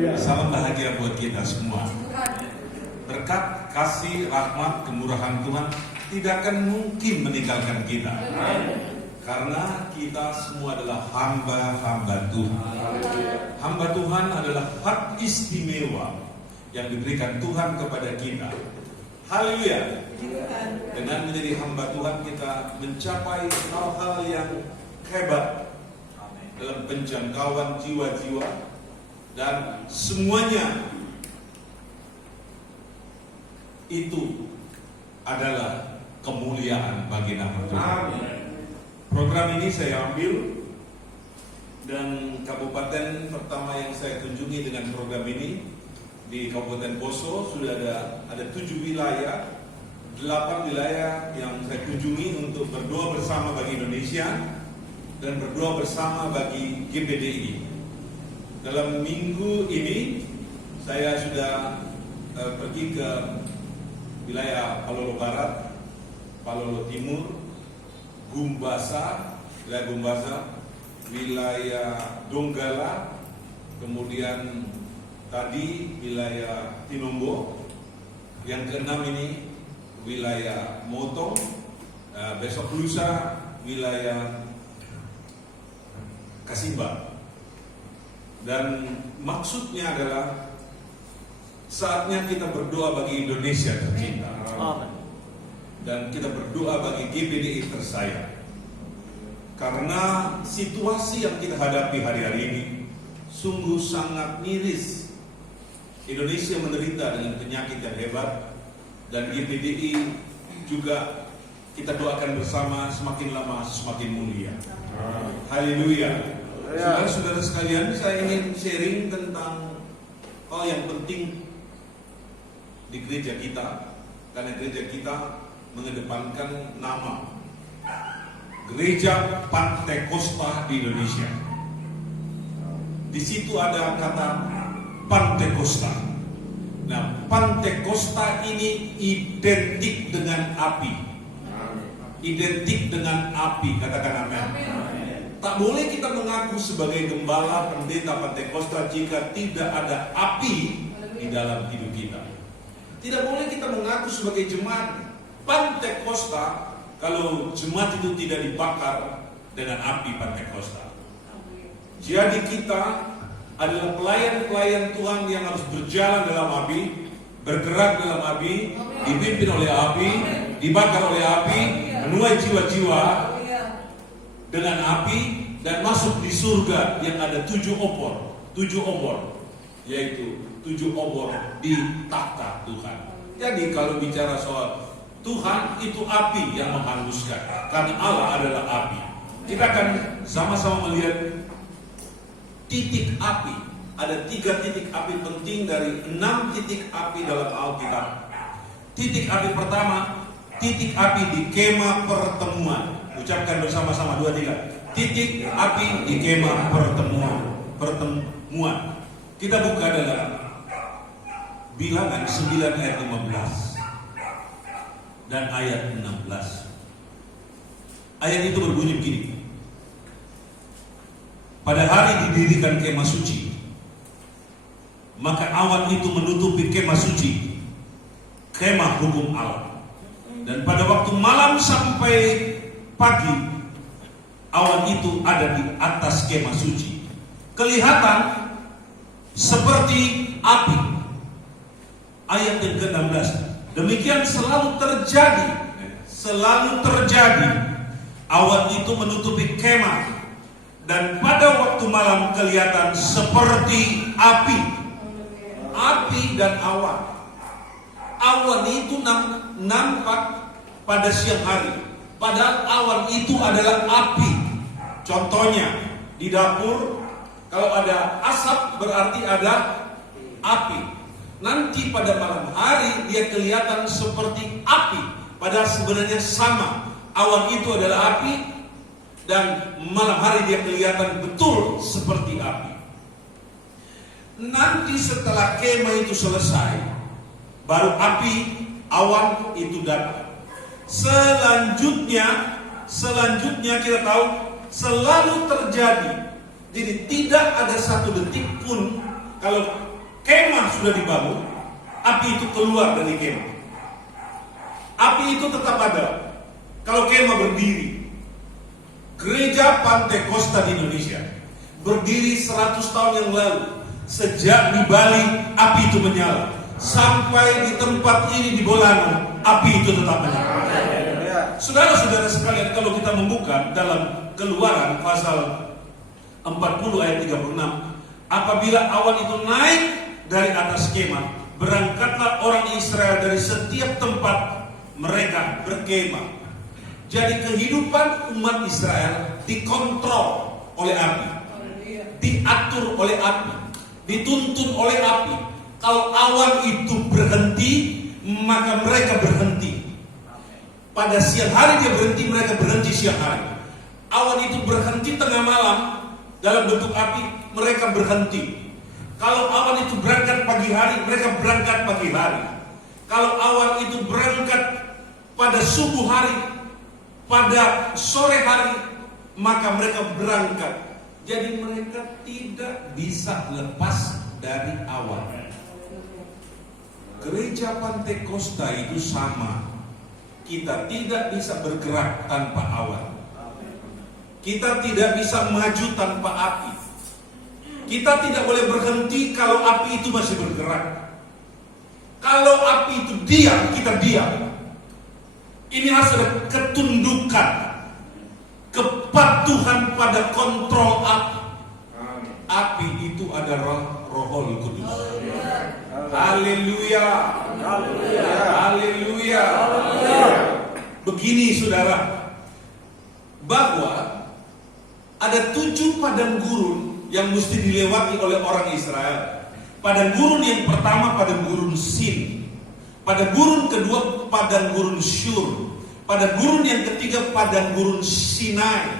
Salam bahagia buat kita semua. Berkat, kasih, rahmat, kemurahan Tuhan tidak akan mungkin meninggalkan kita. Karena kita semua adalah hamba-hamba Tuhan. Hamba Tuhan adalah hak istimewa yang diberikan Tuhan kepada kita. Haleluya. Dengan menjadi hamba Tuhan kita mencapai hal-hal yang hebat dalam penjangkauan jiwa-jiwa, dan semuanya itu adalah kemuliaan bagi nama Tuhan. Program ini saya ambil, dan kabupaten pertama yang saya kunjungi dengan program ini di Kabupaten Poso. Sudah ada 7 wilayah, 8 wilayah yang saya kunjungi untuk berdoa bersama bagi Indonesia dan berdoa bersama bagi GPDI. Dalam minggu ini saya sudah pergi ke wilayah Palolo Barat, Palolo Timur, Gumbasa, wilayah Donggala, kemudian tadi wilayah Tinombo, yang keenam ini wilayah Motong, besok lusa wilayah Kasimba. Dan maksudnya adalah saatnya kita berdoa bagi Indonesia tercinta, dan kita berdoa bagi GPDI tersayang. Karena situasi yang kita hadapi hari-hari ini sungguh sangat miris. Indonesia menderita dengan penyakit yang hebat, dan GPDI juga kita doakan bersama semakin lama semakin mulia. Haleluya. Saudara-saudara sekalian, saya ingin sharing tentang hal yang penting di gereja kita, karena gereja kita mengedepankan nama Gereja Pantekosta di Indonesia. Di situ ada kata Pantekosta. Nah, Pantekosta ini identik dengan api. Identik dengan api, katakan amin. Tak boleh kita mengaku sebagai gembala pendeta Pantekosta jika tidak ada api di dalam hidup kita. Tidak boleh kita mengaku sebagai jemaat Pantekosta kalau jemaat itu tidak dibakar dengan api Pantekosta. Jadi kita adalah pelayan-pelayan Tuhan yang harus berjalan dalam api, bergerak dalam api, dipimpin oleh api, dibakar oleh api, menuai jiwa-jiwa dengan api, dan masuk di surga yang ada 7 obor, yaitu 7 obor di takhta Tuhan. Jadi kalau bicara soal Tuhan, itu api yang menghanguskan, karena Allah adalah api. Kita akan sama-sama melihat titik api. Ada 3 titik api penting dari 6 titik api dalam Alkitab. Titik api pertama, titik api di kemah pertemuan. Ucapkan bersama-sama 2, 3. Titik api di kemah pertemuan. Kita buka dalam Bilangan 9 ayat 15 dan ayat 16. Ayat itu berbunyi begini. Pada hari didirikan kemah suci, maka awan itu menutupi kemah suci, kemah hukum Allah. Dan pada waktu malam sampai pagi, awan itu ada di atas kemah suci, kelihatan seperti api. Ayat yang ke-16, demikian selalu terjadi. Awan itu menutupi kemah, dan pada waktu malam kelihatan seperti api. Api dan awan. Awan itu nampak pada siang hari, padahal awan itu adalah api. Contohnya di dapur, kalau ada asap berarti ada api. Nanti pada malam hari dia kelihatan seperti api, padahal sebenarnya sama. Awan itu adalah api, dan malam hari dia kelihatan betul seperti api. Nanti setelah kemah itu selesai, baru api, awan itu datang. Selanjutnya kita tahu selalu terjadi. Jadi tidak ada satu detik pun Kalau kemah sudah dibangun, api itu keluar dari kemah. Api itu tetap ada kalau kemah berdiri. Gereja Pantai Kosta di Indonesia berdiri 100 tahun yang lalu. Sejak di Bali api itu menyala, sampai di tempat ini di Bolano api itu tetap menyala. Saudara-saudara sekalian, kalau kita membuka dalam Keluaran pasal 40 ayat 36, apabila awan itu naik dari atas kemah, berangkatlah orang Israel dari setiap tempat mereka berkemah. Jadi kehidupan umat Israel dikontrol oleh api, diatur oleh api, dituntun oleh api. Kalau awan itu berhenti, maka mereka berhenti. Pada siang hari dia berhenti, mereka berhenti siang hari. Awan itu berhenti tengah malam dalam bentuk api, mereka berhenti. Kalau awan itu berangkat pagi hari, mereka berangkat pagi hari. Kalau awan itu berangkat pada subuh hari, pada sore hari, maka mereka berangkat. Jadi mereka tidak bisa lepas dari awan. Gereja Pantai Kosta itu sama. Kita tidak bisa bergerak tanpa awan. Kita tidak bisa maju tanpa api. Kita tidak boleh berhenti kalau api itu masih bergerak. Kalau api itu diam, kita diam. Ini harus ada ketundukan, kepatuhan pada kontrol api. Api itu adalah Roh Kudus. Haleluya. Haleluya. Begini saudara, bahwa ada 7 padang gurun yang mesti dilewati oleh orang Israel. Padang gurun yang pertama padang gurun Sin. Padang gurun kedua padang gurun Syur. Padang gurun yang ketiga padang gurun Sinai.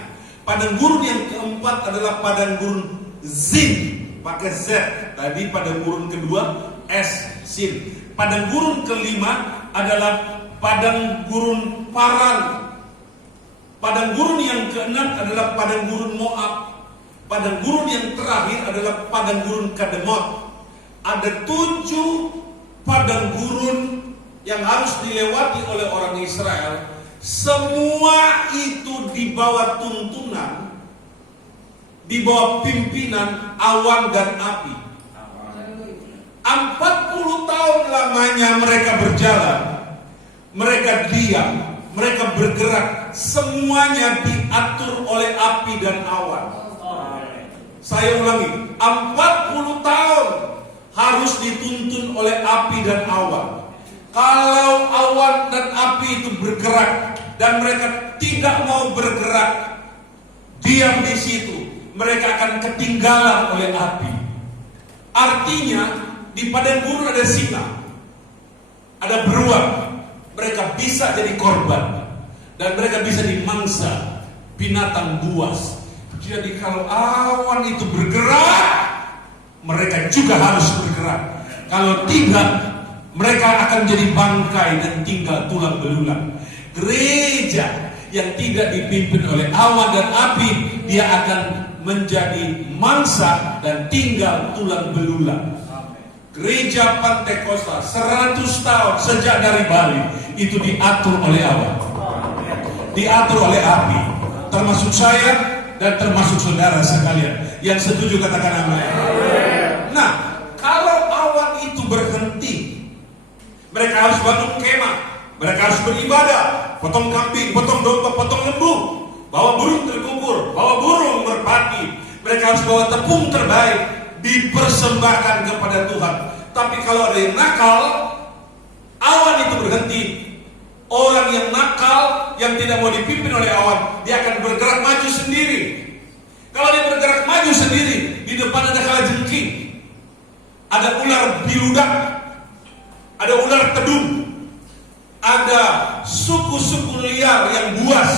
Padang gurun yang keempat adalah padang gurun Zin, pakai Z. Tadi padang gurun kedua S, Sin. Padang gurun kelima adalah padang gurun Paran. Padang gurun yang keenam adalah padang gurun Moab. Padang gurun yang terakhir adalah padang gurun Kademot. Ada 7 padang gurun yang harus dilewati oleh orang Israel. Semua itu di bawah tuntunan, di bawah pimpinan awan dan api. 40 tahun lamanya mereka berjalan, mereka diam, mereka bergerak, semuanya diatur oleh api dan awan. Saya ulangi, 40 tahun harus dituntun oleh api dan awan. Kalau awan dan api itu bergerak dan mereka tidak mau bergerak, diam di situ, mereka akan ketinggalan oleh api. Artinya di padang gurun ada singa, ada beruang, mereka bisa jadi korban dan mereka bisa dimangsa binatang buas. Jadi kalau awan itu bergerak, mereka juga harus bergerak. Kalau tidak, mereka akan jadi bangkai dan tinggal tulang belulang. Gereja yang tidak dipimpin oleh awan dan api, dia akan menjadi mangsa dan tinggal tulang belulang. Gereja Pantai Kosta 100 tahun sejak dari Bali itu diatur oleh awan, diatur oleh api, termasuk saya dan termasuk saudara sekalian. Yang setuju katakan amin. Nah, kalau awan itu berhenti, mereka harus bangun kemah, mereka harus beribadah, potong kambing, potong domba, potong lembu, bawa burung terkubur, bawa burung merpati. Mereka harus bawa tepung terbaik, dipersembahkan kepada Tuhan. Tapi kalau ada yang nakal, awan itu berhenti. Orang yang nakal, yang tidak mau dipimpin oleh awan, dia akan bergerak maju sendiri. Kalau dia bergerak maju sendiri, di depan ada kalajengking, ada ular biludak, ada ular tedung, ada suku-suku liar yang buas.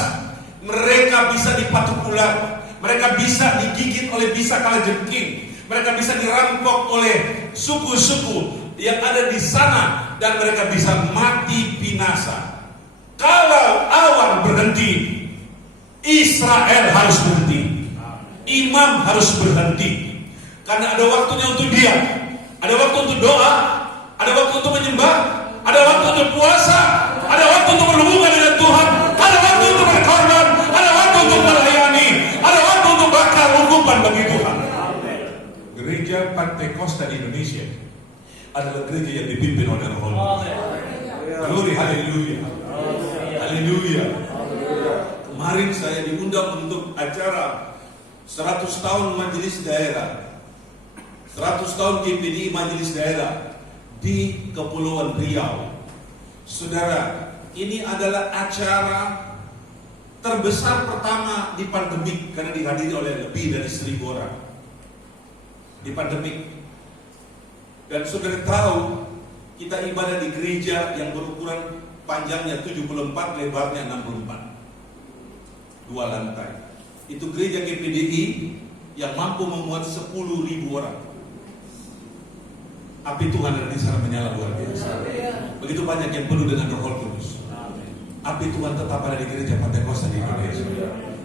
Mereka bisa dipatuk ular, mereka bisa digigit oleh bisa kalajengking, mereka bisa dirampok oleh suku-suku yang ada di sana, dan mereka bisa mati binasa. Kalau awan berhenti, Israel harus berhenti, imam harus berhenti. Karena ada waktunya untuk diam, ada waktu untuk doa, ada waktu untuk menyembah, ada waktu untuk puasa, ada waktu untuk berhubungan dengan Tuhan, ada waktu untuk berkorban, ada waktu untuk melayani, ada waktu untuk bakar hukuman bagi Tuhan. Gereja Pantekosta di Indonesia adalah gereja yang dipimpin oleh Roh Kudus. Glory, haleluya. Haleluya. Kemarin saya diundang untuk acara 100 tahun majelis daerah, 100 tahun GPDI majelis daerah di Kepulauan Riau. Saudara, ini adalah acara terbesar pertama di pandemik karena dihadiri oleh lebih dari 1.000 orang di pandemik. Dan saudara tahu, kita ibadah di gereja yang berukuran panjangnya 74, lebarnya 64, 2 lantai. Itu gereja GPDI yang mampu memuat 10.000 orang. Api Tuhan ada di sana menyala luar biasa. Begitu banyak yang penuh dengan Roh Kudus. Api Tuhan tetap ada di gereja Pantekosta di Indonesia.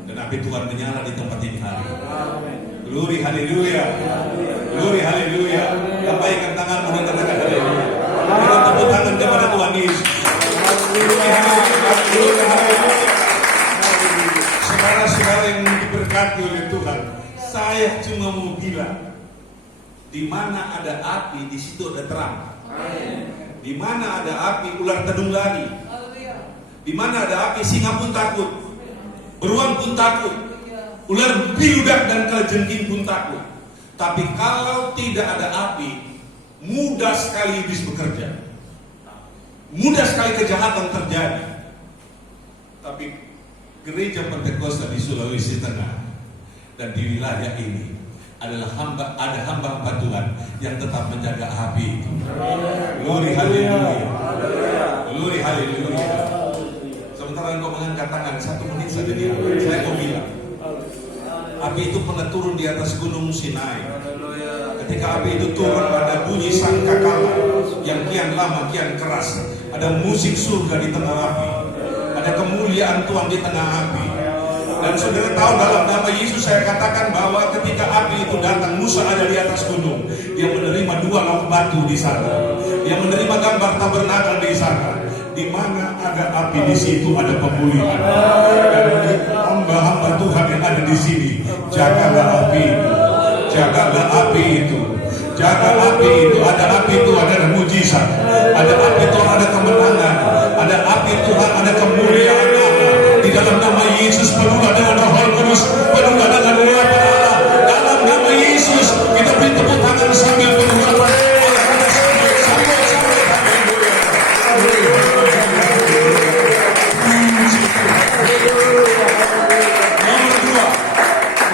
Dan api Tuhan menyala di tempat ini hari. Glory, haleluya. Glory, haleluya. Lambaikan tanganmu dan katakan haleluya. Kita tepuk tangan kepada Tuhan Yesus. Glory, haleluya. Glory, haleluya. Saudara-saudara yang diberkati oleh Tuhan, saya cuma mau bilang, di mana ada api, di situ ada terang. Di mana ada api, ular tedung lari. Di mana ada api, singa pun takut, beruang pun takut, ular biudak dan kalajengking pun takut. Tapi kalau tidak ada api, mudah sekali iblis bekerja, mudah sekali kejahatan terjadi. Tapi gereja Pantekosta di Sulawesi Tengah dan di wilayah ini adalah ada hamba-hamba Tuhan yang tetap menjaga api itu. Glory, haleluya. Glory, haleluya. Sementara engkau mengangkat tangan 1 menit saja dia, saya mau bilang, api itu pernah turun di atas gunung Sinai. Ketika api itu turun, ada bunyi sangkakala yang kian lama kian keras. Ada musik surga di tengah api, ada kemuliaan Tuhan di tengah api. Dan saudara tahu, dalam nama Yesus saya katakan bahwa ketika api itu datang, Musa ada di atas gunung. Dia menerima 2 lok batu di sana. Dia menerima gambar tabernakel di sana. Di mana ada api, di situ ada pemulihan. Dan hamba-hamba Tuhan yang ada di sini, jagalah api itu, jagalah api itu, jaga api itu. Ada api itu, ada mujizat. Ada api Tuhan, ada kemenangan. Ada api Tuhan, ada kemuliaan Allah. Di dalam nama Yesus, penuhlah dengan Roh Kudus, penuhlah dengan urapan Allah. Dalam nama Yesus, kita beri tepuk tangan sambil berdoa.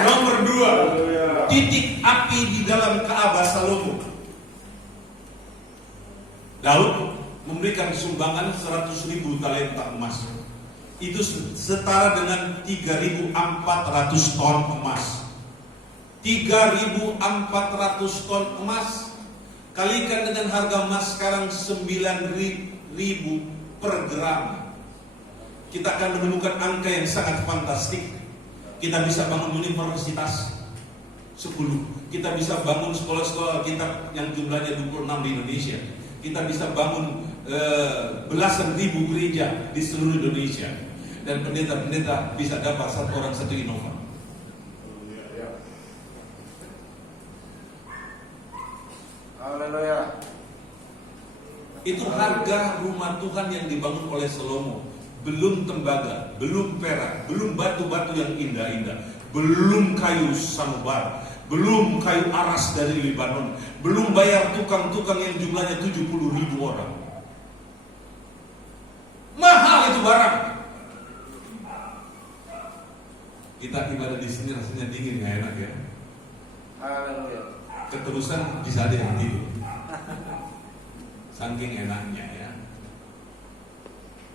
Nomor dua, titik api di dalam Ka'bah Salomo. Daud memberikan sumbangan 100.000 talenta emas. Itu setara dengan 3.400 ton emas. 3.400 ton emas kalikan dengan harga emas sekarang 9.000 per gram. Kita akan menemukan angka yang sangat fantastik. Kita bisa bangun universitas 10. Kita bisa bangun sekolah-sekolah kita yang jumlahnya 26 di Indonesia. Kita bisa bangun belasan ribu gereja di seluruh Indonesia. Dan pendeta-pendeta bisa dapat 1 orang 1 Innova. Haleluya. Itu harga rumah Tuhan yang dibangun oleh Salomo. Belum tembaga, belum perak, belum batu-batu yang indah-indah, belum kayu sanubar, belum kayu aras dari Libanon, belum bayar tukang-tukang yang jumlahnya 70.000 orang. Mahal itu barang. Kita ibadah di sini rasanya dingin, nggak enak ya. Haleluya. Keterusan bisa ada yang tidur. Saking enaknya ya.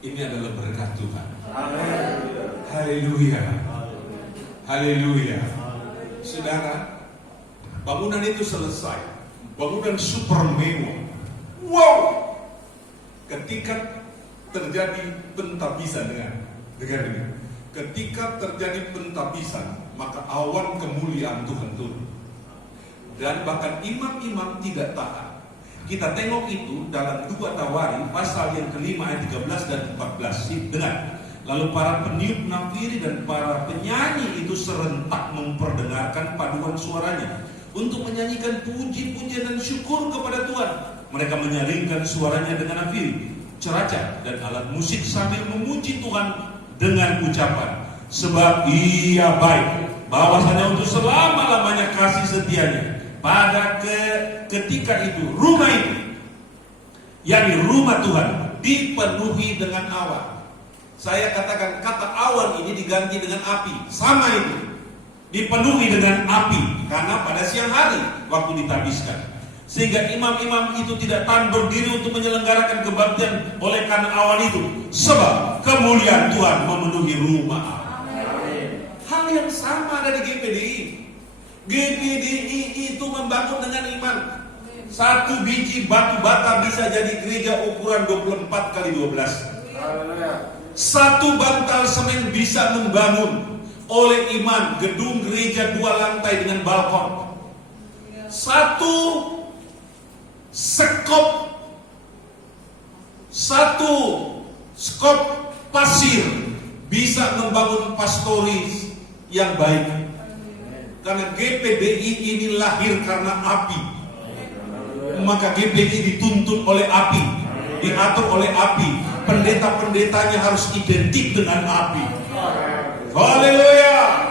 Ini adalah berkat Tuhan. Amin. Haleluya. Haleluya. Saudara, bangunan itu selesai. Bangunan super mewah. Wow. Ketika terjadi pentabisan dengan ini. Ketika terjadi pentabisan, maka awan kemuliaan Tuhan turun. dan bahkan imam-imam tidak taat. Kita tengok itu dalam 2 Tawari pasal yang kelima ayat 13 dan 14. Dengar. Lalu para peniup nafiri dan para penyanyi itu serentak memperdengarkan paduan suaranya untuk menyanyikan puji-pujian dan syukur kepada Tuhan. Mereka menyaringkan suaranya dengan nafiri, ceracah dan alat musik sambil memuji Tuhan dengan ucapan, sebab Ia baik, bahwasanya untuk selama-lamanya kasih setianya. Pada ketika itu rumah itu, yakni rumah Tuhan, dipenuhi dengan awan. Saya katakan kata awan ini diganti dengan api. Sama itu, dipenuhi dengan api, karena pada siang hari waktu ditabiskan. Sehingga imam-imam itu tidak tahan berdiri untuk menyelenggarakan kebaktian oleh karena awan itu, sebab kemuliaan Tuhan memenuhi rumah Allah. Hal yang sama ada di GPDI. GPDI itu membangun dengan iman. Satu biji batu bata bisa jadi gereja ukuran 24 kali 12. Satu bantal semen bisa membangun oleh iman gedung gereja 2 lantai dengan balkon. Satu skop pasir bisa membangun pastoris yang baik. Karena GPDI ini lahir karena api. Maka GPDI dituntun oleh api, diatur oleh api. Pendeta-pendetanya harus identik dengan api. Haleluya.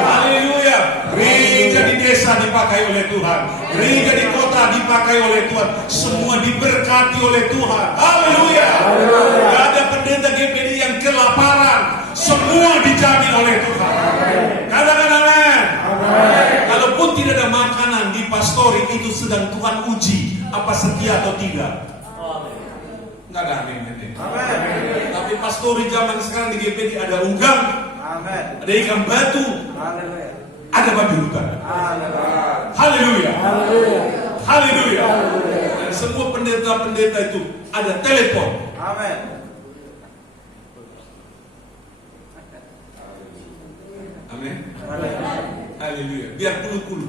Haleluya. Gereja di desa dipakai oleh Tuhan, gereja di kota dipakai oleh Tuhan, semua diberkati oleh Tuhan. Haleluya. Tidak ada pendeta GPDI yang kelaparan, semua dijamin oleh Tuhan. Katakan amin. Kalaupun tidak ada makanan di pastori, itu sedang Tuhan uji apa setia atau tidak. Enggak ada amin. Tapi pastori zaman sekarang di GPDI ada unggang, ada ikan batu, ada babi hutan. Haleluya. Haleluya. Dan semua pendeta-pendeta itu ada telepon. Amin. Amin. Haleluya. Biar kulu-kulu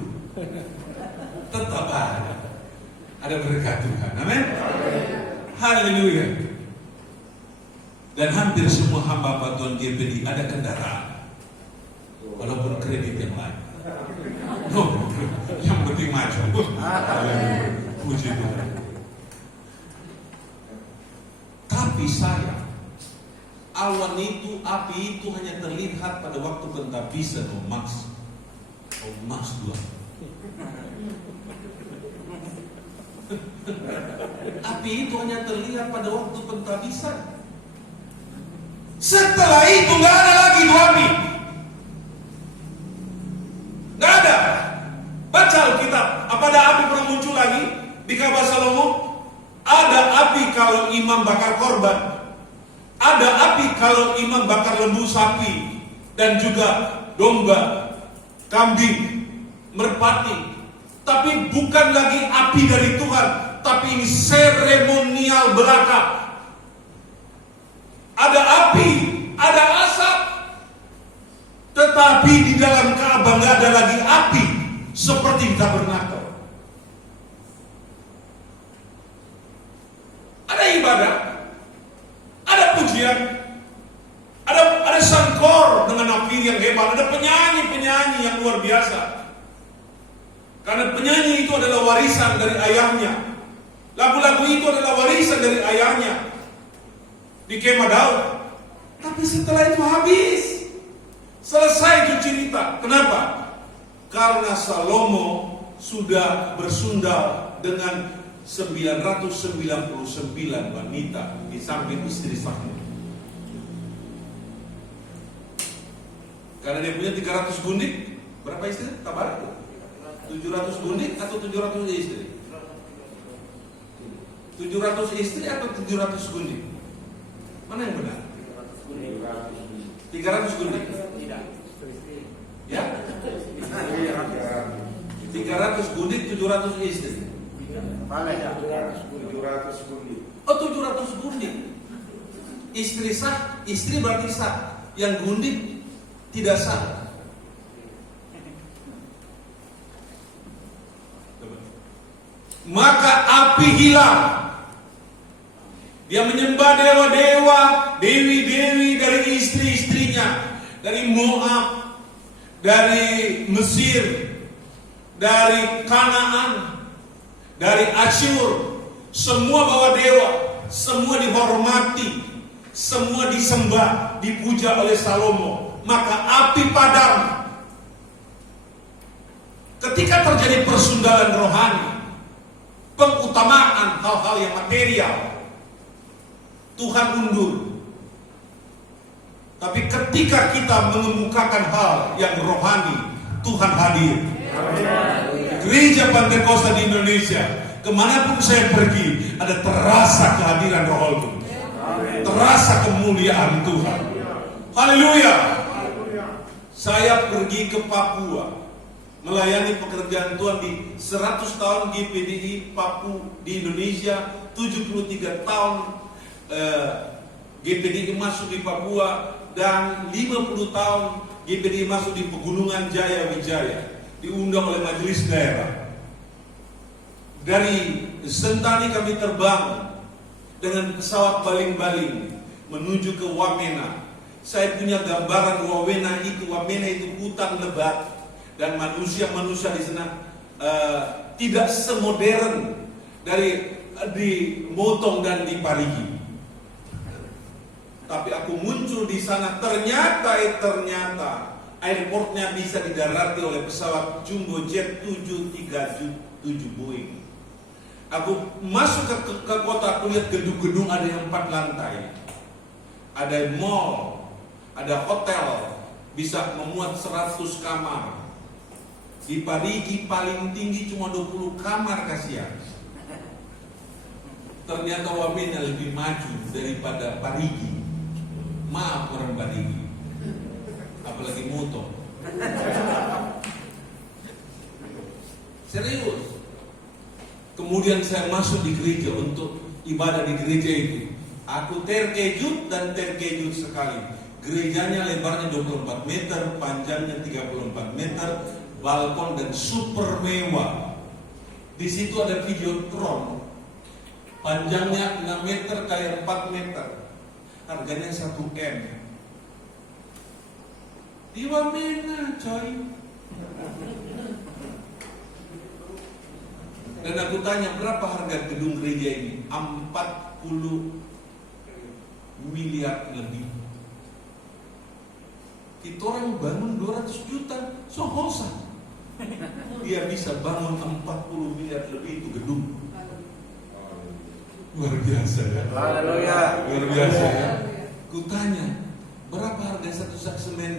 tetap ada berkat Tuhan. Amin. Haleluya. Dan hampir semua hamba Tuhan GPDI ada kendaraan, walaupun kredit yang lain. Yang penting maju. Puji Tuhan. Tapi sayang, awan itu, api itu hanya terlihat pada waktu pentabisan Max 2. Api itu hanya terlihat pada waktu pentabisan. Setelah itu nggak ada lagi itu api. Nggak ada. Baca Alkitab. Apa ada api pernah muncul lagi di Kaabah Salomo? Ada api kalau imam bakar korban. Ada api kalau imam bakar lembu sapi dan juga domba, kambing, merpati. Tapi bukan lagi api dari Tuhan, tapi ini seremonial belaka. Ada api, ada asap, tetapi di dalam Ka'bah nggak ada lagi api seperti di tabernakel. Ada ibadah, ada pujian, ada sangkor dengan nafir yang hebat, ada penyanyi-penyanyi yang luar biasa. Karena penyanyi itu adalah warisan dari ayahnya. Lagu-lagu itu adalah warisan dari ayahnya di Kemah Daud. Tapi setelah itu habis. Selesai itu cerita. Kenapa? Karena Salomo sudah bersundal dengan 999 wanita di samping istri sahnya. Karena dia punya 300 gundik. Berapa istri? Kabar itu? 700 gundik atau 700 istri? 700 istri atau 700 gundik? Mana yang benar? 300 gundik. Ya? 300 gundik, 700 istri. Mana ya? 700 gundik. Oh, 700 gundik. Istri sah, istri berarti sah. Yang gundik tidak sah. maka api hilang. Dia menyembah dewa-dewa, dewi-dewi dari istri-istrinya, dari Moab, dari Mesir, dari Kanaan, dari Asyur. Semua bawa dewa, semua dihormati, semua disembah, dipuja oleh Salomo. Maka api padam. Ketika terjadi persundalan rohani, pengutamaan hal-hal yang material, Tuhan undur. Tapi ketika kita mengemukakan hal yang rohani, Tuhan hadir. Gereja Pantekosta di Indonesia, kemanapun saya pergi, ada terasa kehadiran Roh Kudus, terasa kemuliaan Tuhan. Haleluya. Saya pergi ke Papua, melayani pekerjaan Tuhan di 100 tahun GPDI Papua di Indonesia, 73 tahun GPDI masuk di Papua, dan 50 tahun GPDI masuk di Pegunungan Jaya Wijaya, diundang oleh majelis daerah. Dari Sentani kami terbang dengan pesawat baling-baling menuju ke Wamena. Saya punya gambaran Wamena itu hutan lebat, dan manusia-manusia di sana tidak semodern dari di Motong dan di Parigi. Tapi aku muncul di sana, ternyata airportnya bisa didarati oleh pesawat jumbo jet 737 Boeing. Aku masuk ke kota, aku lihat gedung-gedung ada yang 4 lantai, ada mall, ada hotel, bisa memuat 100 kamar. Di Parigi paling tinggi cuma 20 kamar, kasihan. Ternyata Wamena lebih maju daripada Parigi. Maaf orang Parigi, apalagi Moto. Serius. Kemudian saya masuk di gereja untuk ibadah di gereja itu. Aku terkejut dan terkejut sekali. Gerejanya lebarnya 24 meter, panjangnya 34 meter, balkon dan super mewah. Di situ ada videotron, panjangnya 6 meter kali 4 meter. Harganya 1 M. Di Wamena, coy. Dan aku tanya, berapa harga gedung gereja ini? 40 miliar lebih. Itu orang bangun 200 juta, sohosa. Dia bisa bangun 40 miliar lebih itu gedung. Luar biasa ya. Haleluya. Luar biasa ya. Ku tanya, berapa harga satu sak semen